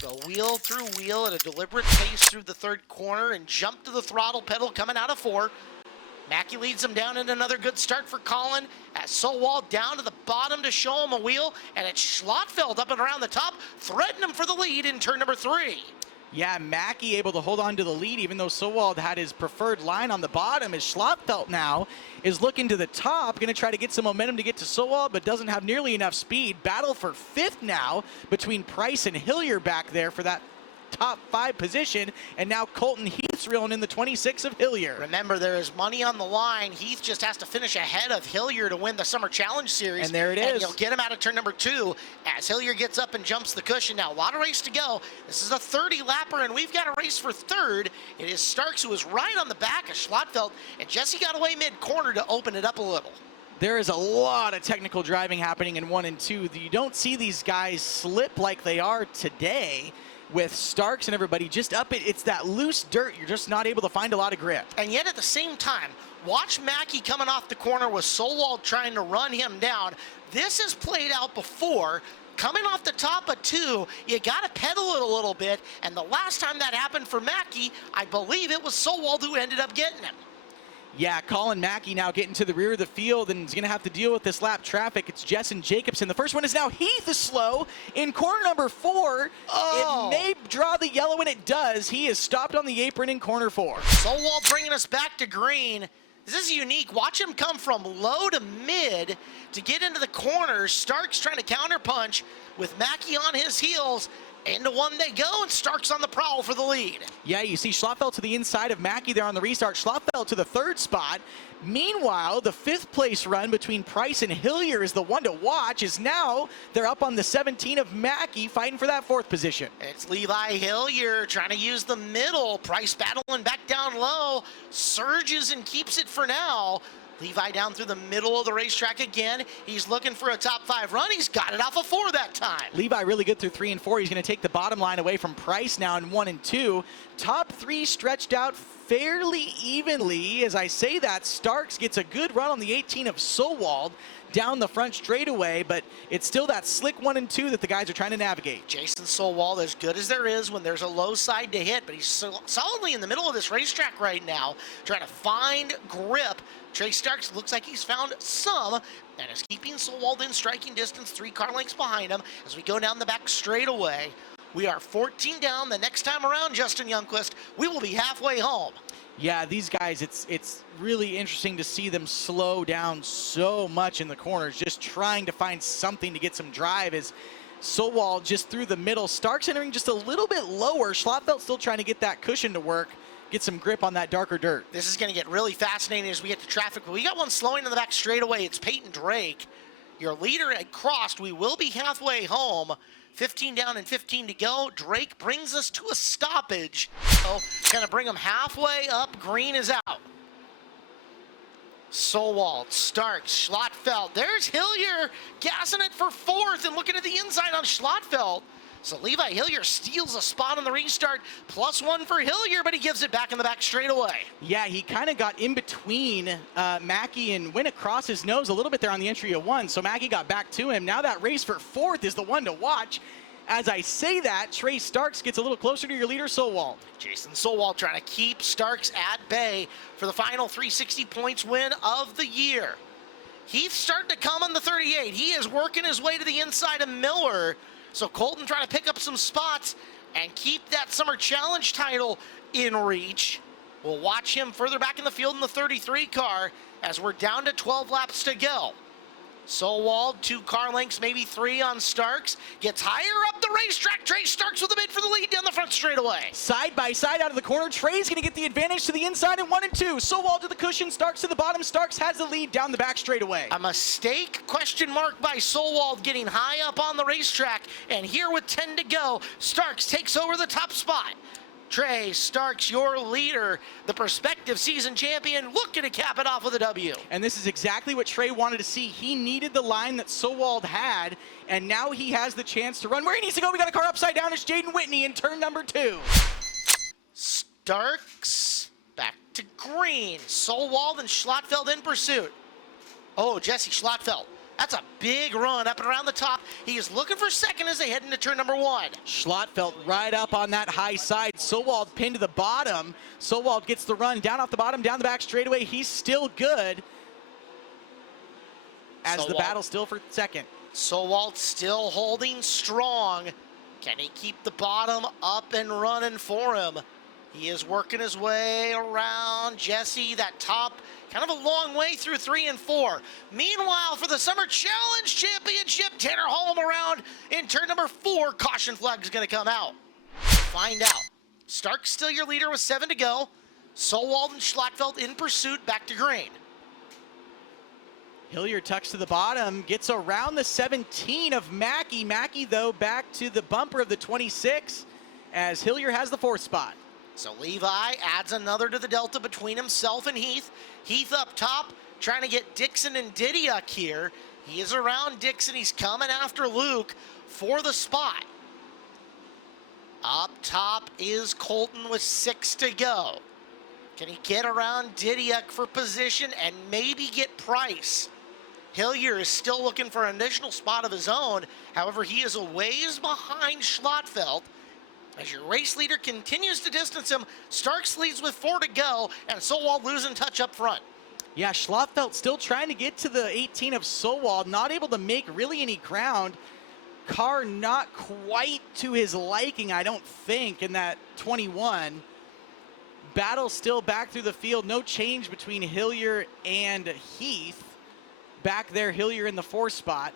Go wheel through wheel at a deliberate pace through the third corner and jump to the throttle pedal coming out of 4. Mackey leads him down in another good start for Colin. As Sowald down to the bottom to show him a wheel, and it's Schlotfeld up and around the top, threatening him for the lead in turn number 3. Yeah, Mackey able to hold on to the lead, even though Sowald had his preferred line on the bottom. As Schlotfeld now is looking to the top, going to try to get some momentum to get to Sowald, but doesn't have nearly enough speed. Battle for 5th now between Price and Hillier back there for that top 5 position, and now Colton Heath's reeling in the 26 of Hillier. Remember, there is money on the line. Heath just has to finish ahead of Hillier to win the Summer Challenge Series. And there it is. And you'll get him out of turn number 2 as Hillier gets up and jumps the cushion. Now, a lot of race to go. This is a 30-lapper, and we've got a race for 3rd. It is Starks, who is right on the back of Schlotfeld, and Jesse got away mid-corner to open it up a little. There is a lot of technical driving happening in 1 and 2. You don't see these guys slip like they are today, with Starks and everybody just up it. It's that loose dirt. You're just not able to find a lot of grip. And yet at the same time, watch Mackey coming off the corner with Sowald trying to run him down. This has played out before. Coming off the top of 2, you got to pedal it a little bit. And the last time that happened for Mackey, I believe it was Sowald who ended up getting him. Yeah, Colin Mackey now getting to the rear of the field and is going to have to deal with this lap traffic. It's Jessen Jacobson. The first one is now Heath is slow in corner number 4. Oh. It may draw the yellow, and it does. He is stopped on the apron in corner 4. Sowald bringing us back to green. This is unique. Watch him come from low to mid to get into the corners. Starks trying to counterpunch with Mackey on his heels. Into 1 they go, and Starks on the prowl for the lead. Yeah, you see Schlotfeld to the inside of Mackey there on the restart. Schlotfeld to the 3rd spot. Meanwhile, the 5th place run between Price and Hillier is the one to watch, is now they're up on the 17 of Mackey fighting for that 4th position. It's Levi Hillier trying to use the middle. Price battling back down low. Surges and keeps it for now. Levi down through the middle of the racetrack again. He's looking for a top 5 run. He's got it off of 4 that time. Levi really good through 3 and 4. He's going to take the bottom line away from Price now in 1 and 2. Top 3 stretched out fairly evenly. As I say that, Starks gets a good run on the 18 of Sowald down the front straightaway, but it's still that slick 1 and 2 that the guys are trying to navigate. Jason Sowald, as good as there is when there's a low side to hit, but he's solidly in the middle of this racetrack right now, trying to find grip. Trey Starks looks like he's found some, and is keeping Sowald in striking distance, 3 car lengths behind him as we go down the back straightaway. We are 14 down. The next time around, Justin Youngquist, we will be halfway home. Yeah, these guys, it's really interesting to see them slow down so much in the corners, just trying to find something to get some drive. As Sowald just through the middle, Starks entering just a little bit lower. Schlotfeld still trying to get that cushion to work, get some grip on that darker dirt. This is going to get really fascinating as we get to traffic. We got one slowing in the back straightaway. It's Peyton Drake. Your leader had crossed. We will be halfway home. 15 down and 15 to go. Drake brings us to a stoppage. So, going to bring him halfway up. Green is out. Sowald, Starks, Schlotfeld. There's Hillier gassing it for 4th and looking at the inside on Schlotfeld. So Levi Hillier steals a spot on the restart. +1 for Hillier, but he gives it back in the back straightaway. Yeah, he kind of got in between Mackey and went across his nose a little bit there on the entry of 1. So Mackey got back to him. Now that race for 4th is the one to watch. As I say that, Trey Starks gets a little closer to your leader, Sowald. Jason Sowald trying to keep Starks at bay for the final 360 points win of the year. Heath starting to come on the 38. He is working his way to the inside of Miller. So Colton trying to pick up some spots and keep that Summer Challenge title in reach. We'll watch him further back in the field in the 33 car as we're down to 12 laps to go. Sowald, 2 car lengths, maybe 3 on Starks. Gets higher up the racetrack. Trey Starks with a bid for the lead down the front straightaway. Side by side out of the corner. Trey's going to get the advantage to the inside in 1 and 2. Sowald to the cushion. Starks to the bottom. Starks has the lead down the back straightaway. A mistake, question mark, by Sowald getting high up on the racetrack. And here with 10 to go, Starks takes over the top spot. Trey Starks, your leader, the prospective season champion, looking to cap it off with a W. And this is exactly what Trey wanted to see. He needed the line that Sowald had, and now he has the chance to run where he needs to go. We got a car upside down. It's Jaden Whitney in turn number 2. Starks back to green. Sowald and Schlotfeld in pursuit. Oh, Jesse Schlotfeld That's a big run up and around the top. He is looking for second as they head into turn number 1. Schlottfeld right up on that high side. Sowald pinned to the bottom. Sowald gets the run down off the bottom, down the back straightaway. He's still good as the battle still for second. Sowald still holding strong. Can he keep the bottom up and running for him? He is working his way around Jesse, that top, kind of a long way through 3 and 4. Meanwhile, for the Summer Challenge Championship, Tanner Holm around in turn number 4. Caution flag is going to come out. Find out. Stark's still your leader with 7 to go. Sowald and Schlottfeld in pursuit, back to green. Hilliard tucks to the bottom, gets around the 17 of Mackey. Mackey, though, back to the bumper of the 26 as Hilliard has the 4th spot. So Levi adds another to the delta between himself and Heath. Heath up top, trying to get Dixon and Didiuk here. He is around Dixon. He's coming after Luke for the spot. Up top is Colton with 6 to go. Can he get around Didiuk for position and maybe get Price? Hilliard is still looking for an additional spot of his own. However, he is a ways behind Schlottfeld. As your race leader continues to distance him, Starks leads with 4 to go, and Sowald losing touch up front. Yeah, Schlottfeld still trying to get to the 18 of Sowald, not able to make really any ground. Car not quite to his liking, I don't think, in that 21. Battle still back through the field, no change between Hilliard and Heath. Back there, Hilliard in the 4th spot.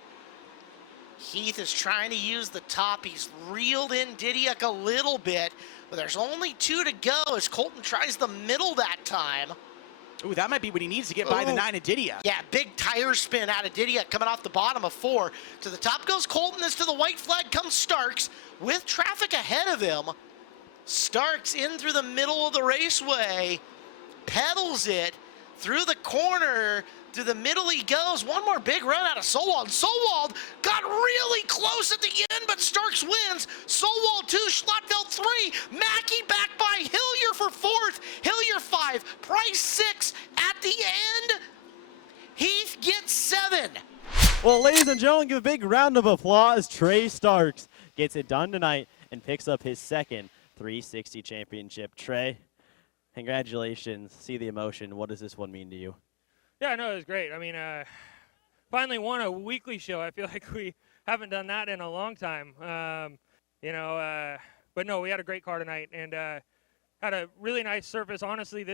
Heath is trying to use the top. He's reeled in Didiuk a little bit, but there's only 2 to go as Colton tries the middle that time. Ooh, that might be what he needs to get by the 9 of Didiuk. Yeah, big tire spin out of Didiuk coming off the bottom of 4. To the top goes Colton, as to the white flag comes Starks with traffic ahead of him. Starks in through the middle of the raceway, pedals it through the corner. To the middle he goes. One more big run out of Sowald. Sowald got really close at the end, but Starks wins. Sowald 2, Schlottfeld 3. Mackey back by Hilliard for 4th. Hilliard 5, Price 6. At the end, Heath gets 7. Well, ladies and gentlemen, give a big round of applause. Trey Starks gets it done tonight and picks up his second 360 championship. Trey, congratulations. See the emotion. What does this one mean to you? Yeah, no, it was great. I mean, finally won a weekly show. I feel like we haven't done that in a long time. But no, we had a great car tonight and had a really nice surface. Honestly,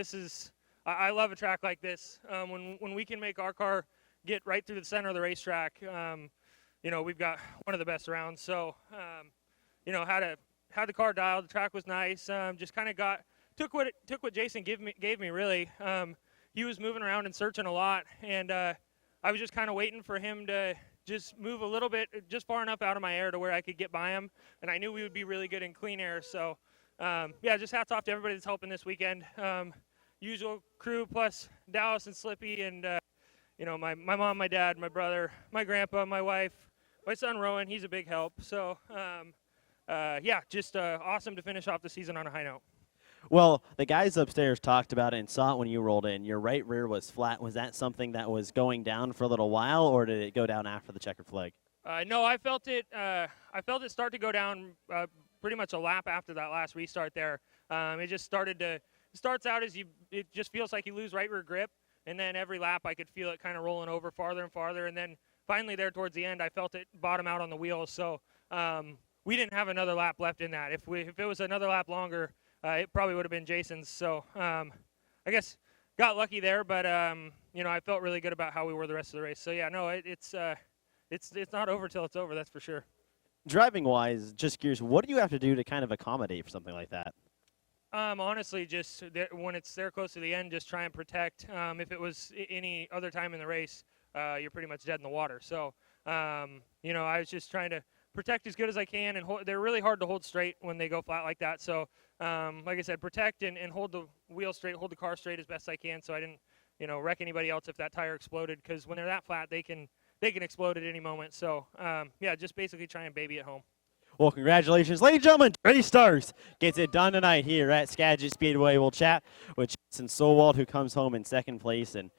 I love a track like this. When we can make our car get right through the center of the racetrack, we've got one of the best rounds. So, had the car dialed. The track was nice. Just kind of took what Jason gave me really. He was moving around and searching a lot, and I was just kind of waiting for him to just move a little bit, just far enough out of my air to where I could get by him, and I knew we would be really good in clean air. So, just hats off to everybody that's helping this weekend. Usual crew plus Dallas and Slippy, and my mom, my dad, my brother, my grandpa, my wife, my son Rowan. He's a big help. So, just awesome to finish off the season on a high note. Well, the guys upstairs talked about it and saw it when you rolled in. Your right rear was flat. Was that something that was going down for a little while, or did it go down after the checkered flag? No, I felt it. I felt it start to go down pretty much a lap after that last restart there. It just starts out as it just feels like you lose right rear grip, and then every lap I could feel it kind of rolling over farther and farther, and then finally there towards the end I felt it bottom out on the wheels. So we didn't have another lap left in that. If it was another lap longer, it probably would have been Jason's. So I guess got lucky there, but I felt really good about how we were the rest of the race. So yeah, no, it's not over till it's over. That's for sure. Driving wise, just curious, what do you have to do to kind of accommodate for something like that? Honestly, just when it's there close to the end, just try and protect. If it was any other time in the race, you're pretty much dead in the water. So I was just trying to protect as good as I can, and they're really hard to hold straight when they go flat like that. So like I said, protect and hold the wheel straight, hold the car straight as best I can, so I didn't wreck anybody else if that tire exploded, because when they're that flat, they can explode at any moment. So just basically try and baby it home. Well, congratulations, ladies and gentlemen. Trey Starks gets it done tonight here at Skagit Speedway. We'll chat with Jason Sowald, who comes home in second place. And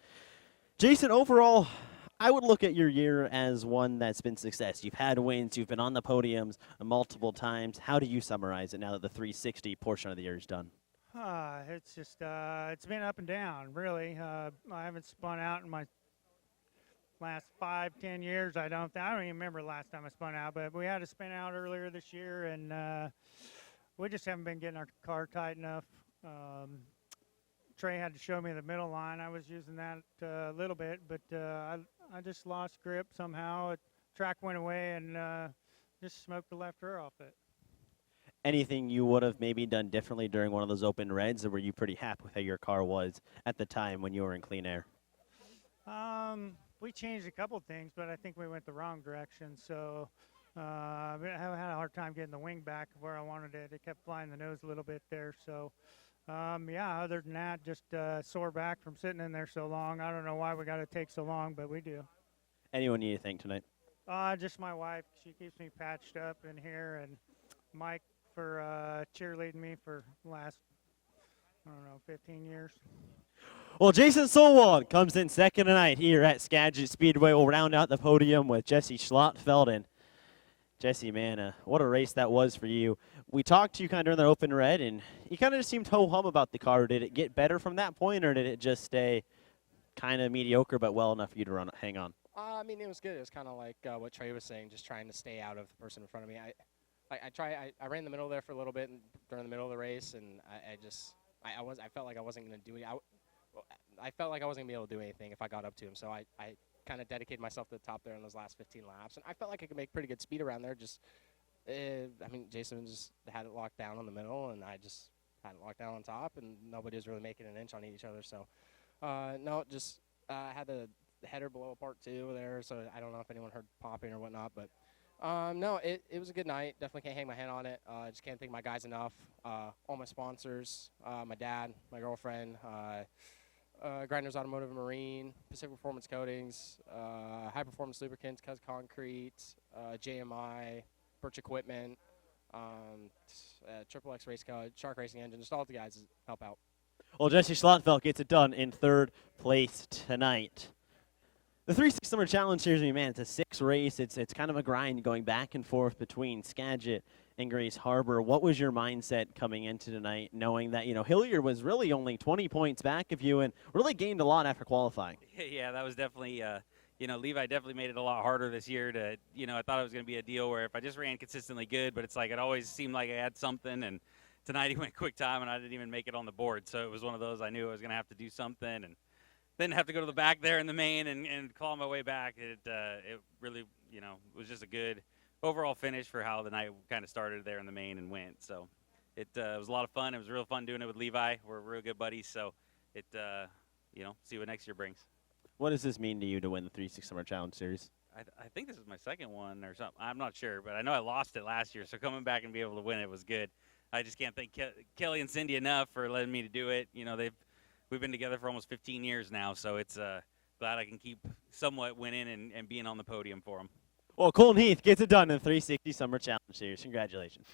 Jason, overall, I would look at your year as one that's been success. You've had wins, you've been on the podiums multiple times. How do you summarize it now that the 360 portion of the year is done? It's just it's been up and down, really. I haven't spun out in my last 5-10 years. I don't even remember the last time I spun out, but we had a spin out earlier this year, and we just haven't been getting our car tight enough. Trey had to show me the middle line. I was using that a little bit, but I just lost grip somehow. Track went away and just smoked the left rear off it. Anything you would have maybe done differently during one of those open reds, or were you pretty happy with how your car was at the time when you were in clean air? We changed a couple things, but I think we went the wrong direction. So I had a hard time getting the wing back where I wanted it. It kept flying the nose a little bit there. So yeah, other than that, just sore back from sitting in there so long. I don't know why we got to take so long, but we do. Anyone need to thank tonight? Just my wife. She keeps me patched up in here, and Mike for cheerleading me for the last, I don't know, 15 years. Well, Jason Solwald comes in second tonight here at Skagit Speedway. We'll round out the podium with Jesse Schlottfelden. Jesse, man, what a race that was for you. We talked to you kind of during the open red, and you kind of just seemed ho-hum about the car. Did it get better from that point, or did it just stay kind of mediocre but well enough for you to hang on? I mean, it was good. It was kind of like what Trey was saying, just trying to stay out of the person in front of me. I ran the middle there for a little bit during the middle of the race, and I felt like I wasn't going to do it. I felt like I wasn't going to be able to do anything if I got up to him, so I kind of dedicated myself to the top there in those last 15 laps, and I felt like I could make pretty good speed around there. I mean, Jason just had it locked down in the middle, and I just had it locked down on top, and nobody was really making an inch on each other. So, no, just had the header blow apart too there, so I don't know if anyone heard popping or whatnot, but no, it was a good night. Definitely can't hang my head on it. Just can't thank my guys enough. All my sponsors, my dad, my girlfriend, Grinders Automotive and Marine, Pacific Performance Coatings, High Performance Lubricants, Cuz Concrete, JMI, Birch Equipment, Triple X Race Car, Shark Racing Engine, just all the guys that help out. Well, Jesse Schlottfeld gets it done in third place tonight. The 360 Summer Challenge Series, man, it's a 6 race. It's kind of a grind going back and forth between Skagit and Grace Harbor. What was your mindset coming into tonight, knowing that, Hilliard was really only 20 points back of you and really gained a lot after qualifying? Yeah, that was definitely, Levi definitely made it a lot harder this year to, I thought it was going to be a deal where if I just ran consistently good, but it's like it always seemed like I had something, and tonight he went quick time and I didn't even make it on the board. So it was one of those, I knew I was going to have to do something, and then have to go to the back there in the main and claw my way back. It really, was just a good overall finish for how the night kind of started there in the main and went. So it was a lot of fun. It was real fun doing it with Levi. We're real good buddies. So it, see what next year brings. What does this mean to you to win the 360 Summer Challenge Series? I think this is my second one or something. I'm not sure, but I know I lost it last year. So coming back and be able to win it was good. I just can't thank Kelly and Cindy enough for letting me to do it. We've been together for almost 15 years now, so it's glad I can keep somewhat winning and being on the podium for them. Well, Colton Heath gets it done in the 360 Summer Challenge Series. Congratulations.